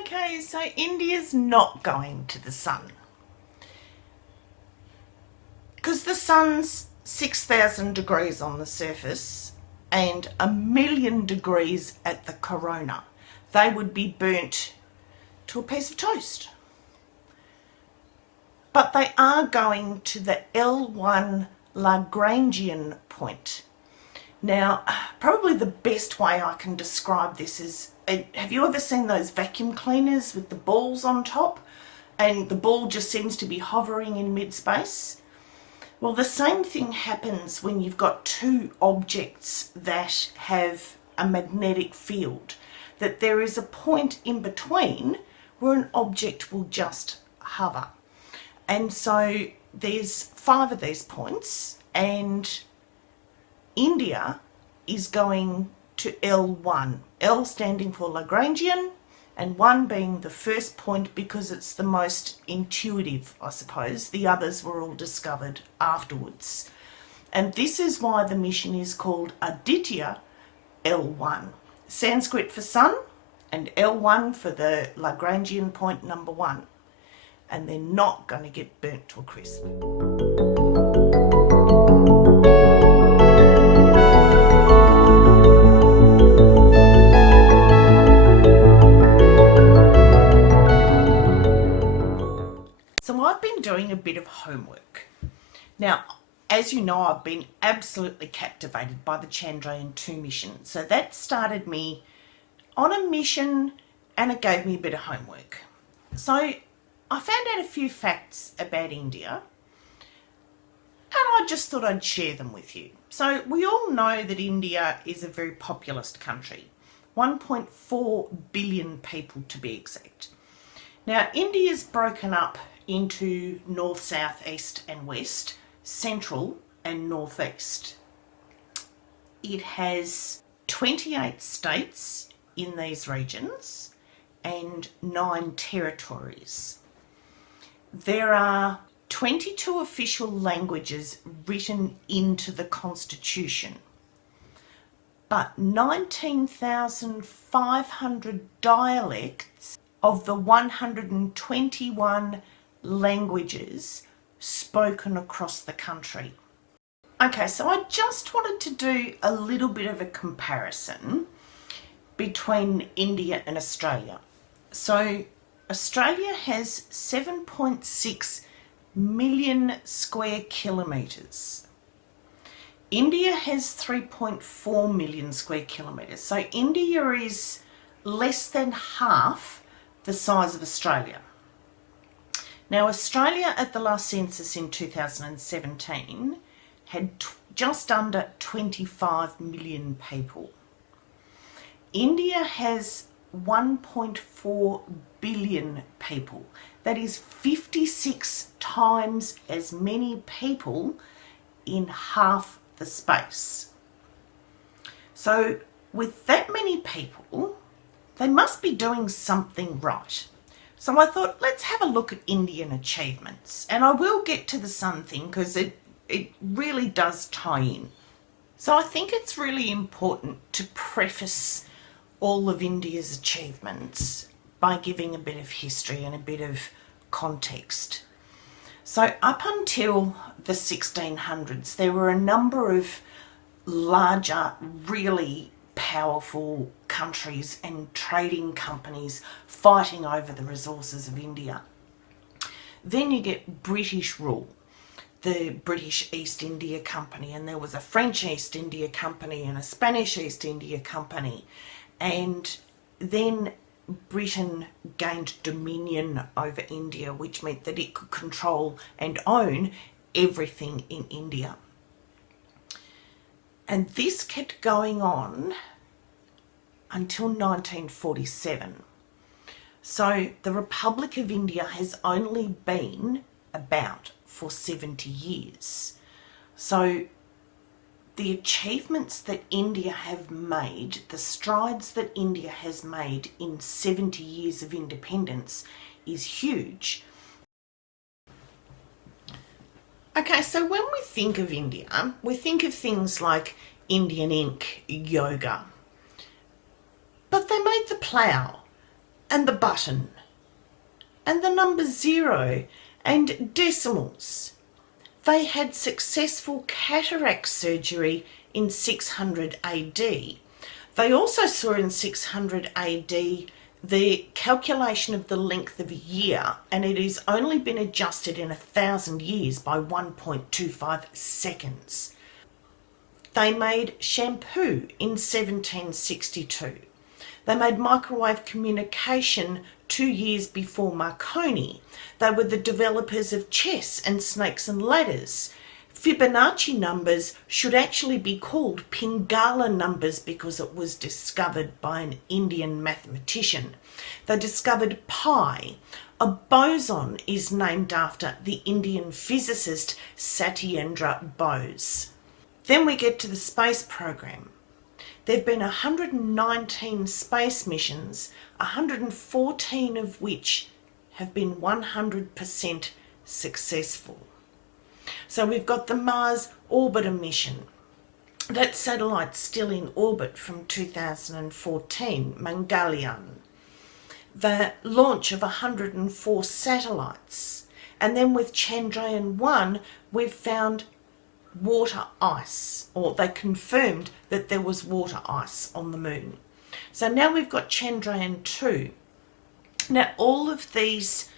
Okay, so India's not going to the sun because the sun's 6,000 degrees on the surface and 1,000,000 degrees at the corona. They would be burnt to a piece of toast. But they are going to the L1 Lagrangian point. Now, probably the best way I can describe this is, have you ever seen those vacuum cleaners with the balls on top and the ball just seems to be hovering in mid-space? Well, the same thing happens when you've got two objects that have a magnetic field, that there is a point in between where an object will just hover. And so there's 5 of these points, and India is going to L1, L standing for Lagrangian and 1 being the first point because it's the most intuitive, I suppose. The others were all discovered afterwards. And this is why the mission is called Aditya L1. Sanskrit for sun and L1 for the Lagrangian point number 1. And they're not going to get burnt to a crisp. So I've been doing a bit of homework. Now, as you know, I've been absolutely captivated by the Chandrayaan-2 mission. So that started me on a mission and it gave me a bit of homework. So I found out a few facts about India and I just thought I'd share them with you. So we all know that India is a very populous country, 1.4 billion people to be exact. Now, India is broken up into north, south, east and west, central and northeast. It has 28 states in these regions and 9 territories. There are 22 official languages written into the constitution, but 19,500 dialects of the 121 languages spoken across the country. Okay, so I just wanted to do a little bit of a comparison between India and Australia. So Australia has 7.6 million square kilometres. India has 3.4 million square kilometres. So India is less than half the size of Australia. Now, Australia at the last census in 2017 had just under 25 million people. India has 1.4 billion people. That is 56 times as many people in half the space. So with that many people, they must be doing something right. So I thought, let's have a look at Indian achievements. And I will get to the sun thing because it really does tie in. So I think it's really important to preface all of India's achievements by giving a bit of history and a bit of context. So up until the 1600s, there were a number of larger, really powerful countries and trading companies fighting over the resources of India. Then you get British rule, the British East India Company, and there was a French East India Company and a Spanish East India Company, and then Britain gained dominion over India, which meant that it could control and own everything in India. And this kept going on until 1947. So the Republic of India has only been about for 70 years. So the achievements that India have made, the strides that India has made in 70 years of independence is huge. Okay, so when we think of India, we think of things like Indian ink, yoga. But they made the plough and the button and the number 0 and decimals. They had successful cataract surgery in 600 AD. They also saw in 600 AD the calculation of the length of a year, and it has only been adjusted in 1,000 years by 1.25 seconds. They made shampoo in 1762. They made microwave communication 2 years before Marconi. They were the developers of chess and snakes and ladders. Fibonacci numbers should actually be called Pingala numbers because it was discovered by an Indian mathematician. They discovered pi. A boson is named after the Indian physicist Satyendra Bose. Then we get to the space program. There have been 119 space missions, 114 of which have been 100% successful. So we've got the Mars Orbiter mission. That satellite's still in orbit from 2014, Mangalyaan. The launch of 104 satellites. And then with Chandrayaan-1, we've found water ice, or they confirmed that there was water ice on the moon. So now we've got Chandrayaan-2. Now all of these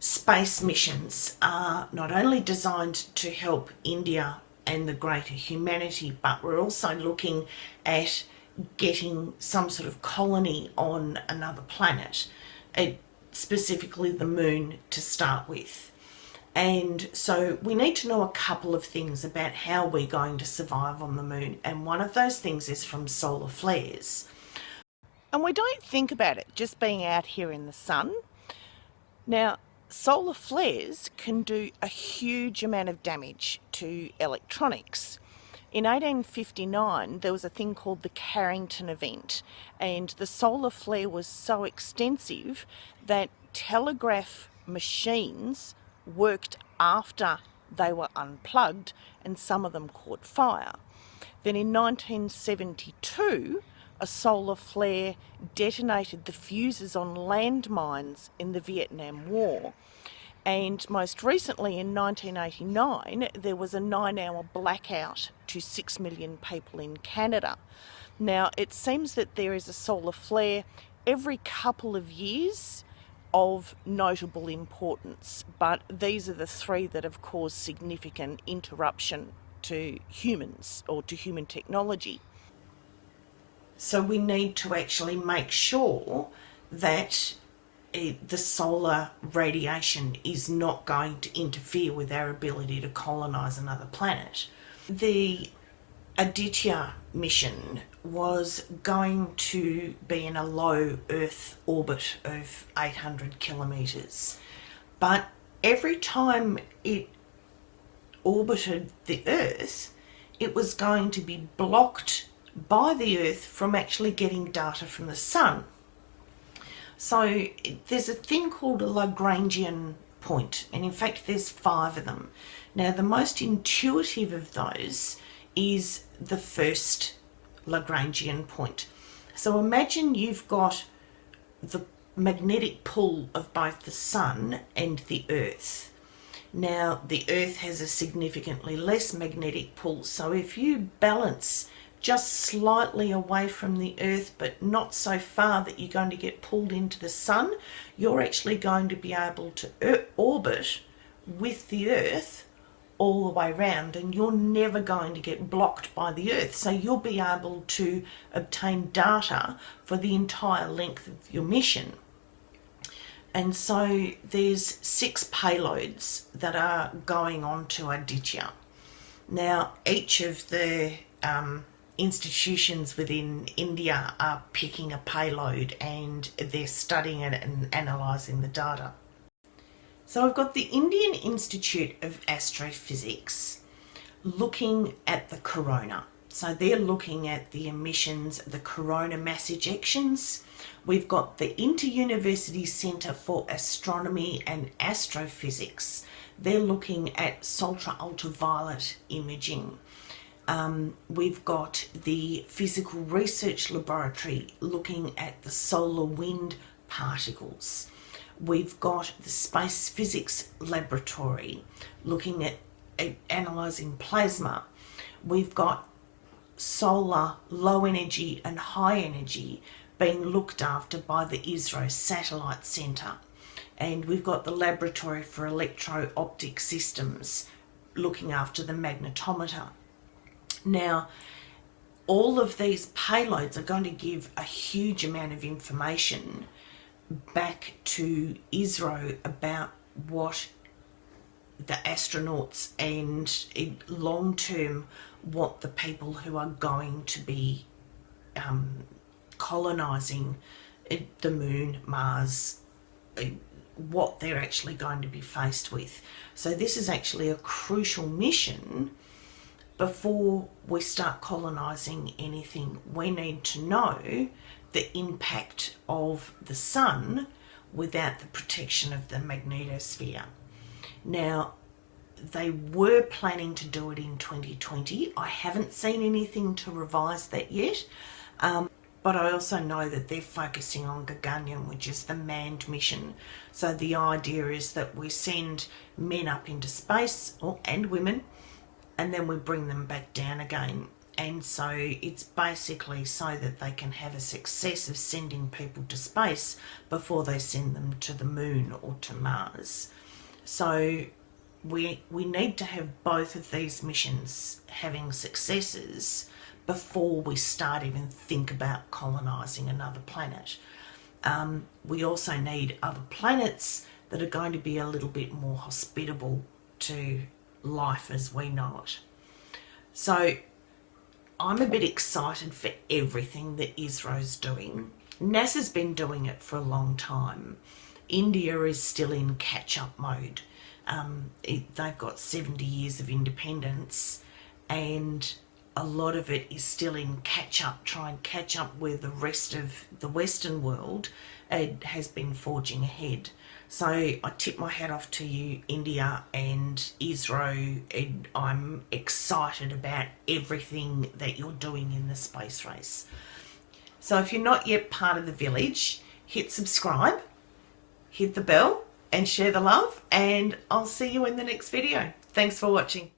space missions are not only designed to help India and the greater humanity, but we're also looking at getting some sort of colony on another planet, specifically the moon to start with. And so we need to know a couple of things about how we're going to survive on the moon, and one of those things is from solar flares. And we don't think about it just being out here in the sun. Now, solar flares can do a huge amount of damage to electronics. In 1859, there was a thing called the Carrington event, and the solar flare was so extensive that telegraph machines worked after they were unplugged, and some of them caught fire. Then in 1972, a solar flare detonated the fuses on landmines in the Vietnam War. And most recently in 1989, there was a 9-hour blackout to 6 million people in Canada. Now, it seems that there is a solar flare every couple of years of notable importance, but these are the three that have caused significant interruption to humans or to human technology. So we need to actually make sure that the solar radiation is not going to interfere with our ability to colonise another planet. The Aditya mission was going to be in a low Earth orbit of 800 kilometres, but every time it orbited the Earth, it was going to be blocked by the Earth from actually getting data from the Sun. So there's a thing called a Lagrangian point, and in fact there's 5 of them. Now the most intuitive of those is the first Lagrangian point. So imagine you've got the magnetic pull of both the Sun and the Earth. Now the Earth has a significantly less magnetic pull, so if you balance just slightly away from the Earth but not so far that you're going to get pulled into the Sun, you're actually going to be able to orbit with the Earth all the way round, and you're never going to get blocked by the Earth. So you'll be able to obtain data for the entire length of your mission. And so there's 6 payloads that are going on to Aditya. Now each of the institutions within India are picking a payload and they're studying it and analysing the data. So I've got the Indian Institute of Astrophysics looking at the corona. So they're looking at the emissions, the corona mass ejections. We've got the Inter-University Centre for Astronomy and Astrophysics. They're looking at ultraviolet imaging. We've got the Physical Research Laboratory looking at the solar wind particles. We've got the Space Physics Laboratory looking at analysing plasma. We've got solar, low energy and high energy being looked after by the ISRO Satellite Centre. And we've got the Laboratory for Electro-Optic Systems looking after the magnetometer. Now, all of these payloads are going to give a huge amount of information back to ISRO about what the astronauts and long term what the people who are going to be colonising the moon, Mars, what they're actually going to be faced with. So this is actually a crucial mission. Before we start colonising anything, we need to know the impact of the sun without the protection of the magnetosphere. Now, they were planning to do it in 2020. I haven't seen anything to revise that yet, but I also know that they're focusing on Gaganyaan, which is the manned mission. So the idea is that we send men up into space, and women, and then we bring them back down again. And so it's basically so that they can have a success of sending people to space before they send them to the moon or to Mars. So we need to have both of these missions having successes before we start even think about colonising another planet. We also need other planets that are going to be a little bit more hospitable to life as we know it. So I'm a bit excited for everything that ISRO's doing. NASA's been doing it for a long time. India is still in catch-up mode. They've got 70 years of independence, and a lot of it is still in catch-up, try and catch up where the rest of the Western world has been forging ahead. So I tip my hat off to you, India and ISRO, and I'm excited about everything that you're doing in the space race. So if you're not yet part of the village, hit subscribe, hit the bell and share the love, and I'll see you in the next video. Thanks for watching.